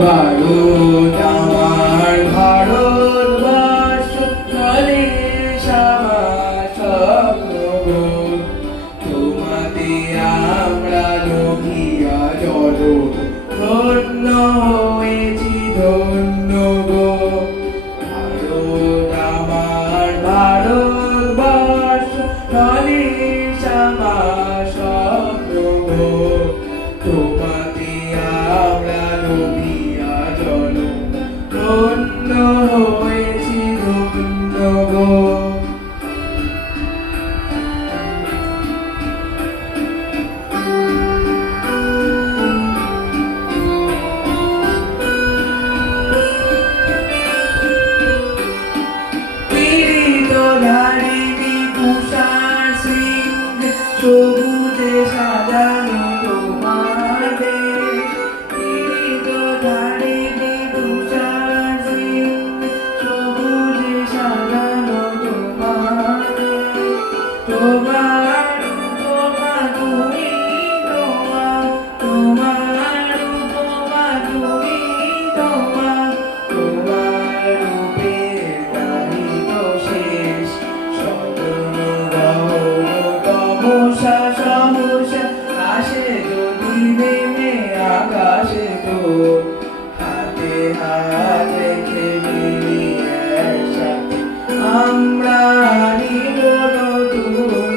ভারত আমার ভারতবর্ষ চলে আমার স্বপ্ন গো। তোমাতে আমরা লোভিয়া জল ধন্য হয়েছি ধন্য গো। ভারত আমার ভারতবর্ষ চলে আমার স্বপ্ন গো। তোমাতে আমরা লোভিয়া জল ধন্য হয়েছি ধন্য গো। পীড়িত ধারিণী তুষার সিংহ সবুজে সাজানো তোমার দেশ। পীড়িত ধারিণী তুষার সিংহ সবুজে সাজানো তোমার দেশ। তোমার উপমা তুমি তোমার, তোমার উপমা তুমি তোমার, তোমার রূপের নাহি তো শেষ। স্বপ্ন গহন তমসা সহসা আসে যদি নেমে আকাশে তো। হাতে হাত রেখে মিলি একসাথে আমরা নিব নতুন ভোর।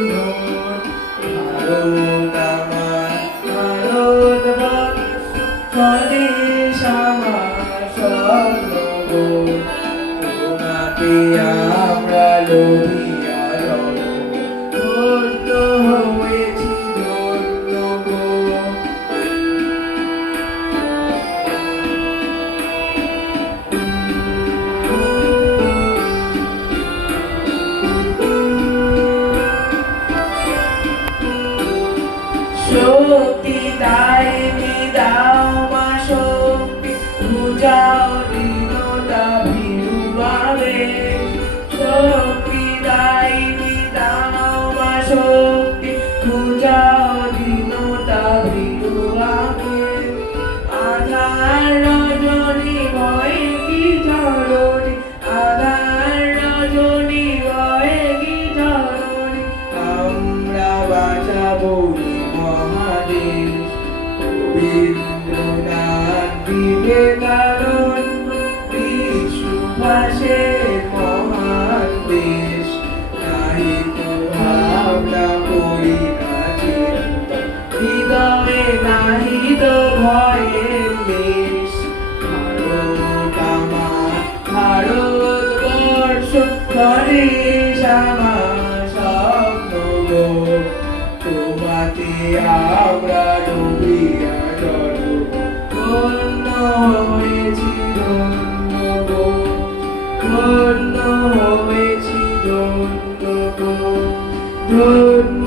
ভারত আমার ভারতবর্ষ স্বদেশ আমার স্বপ্ন গো। তোমাতে আমরা লোভিয়া জল ধন্য হয়েছি ধন্য গো। শক্তি দায়নি দাও মা শক্তি, বুঝাও দীনতা ভীরু আবেশ। শক্তি দায়নি দাও মা শক্তি, বুঝাও দীনতা ভীরু আবেশ। আধার রজনী ভয়ে কি ঝরণী, আধার রজনী ভয়ে কি ঝরণী। আমরা বাঁচাবো মহাদেশ। রবীন্দ্রনাথ বিবেকানন্দ বিশ্বভাষের মহান দেশ। নাহি তো ভাবনা করি না চিন্তা, হৃদয়ে নাহি তো ভয়ের লেশ। ভারত আমার ভারতবর্ষ স্বদেশ আমার স্বপ্ন গো। তোমাতে আমরা ডুবিয়া জল ধন্য হয়েছি ধন্য গো। ধন্য হয়েছি ধন্য গো। ধন্য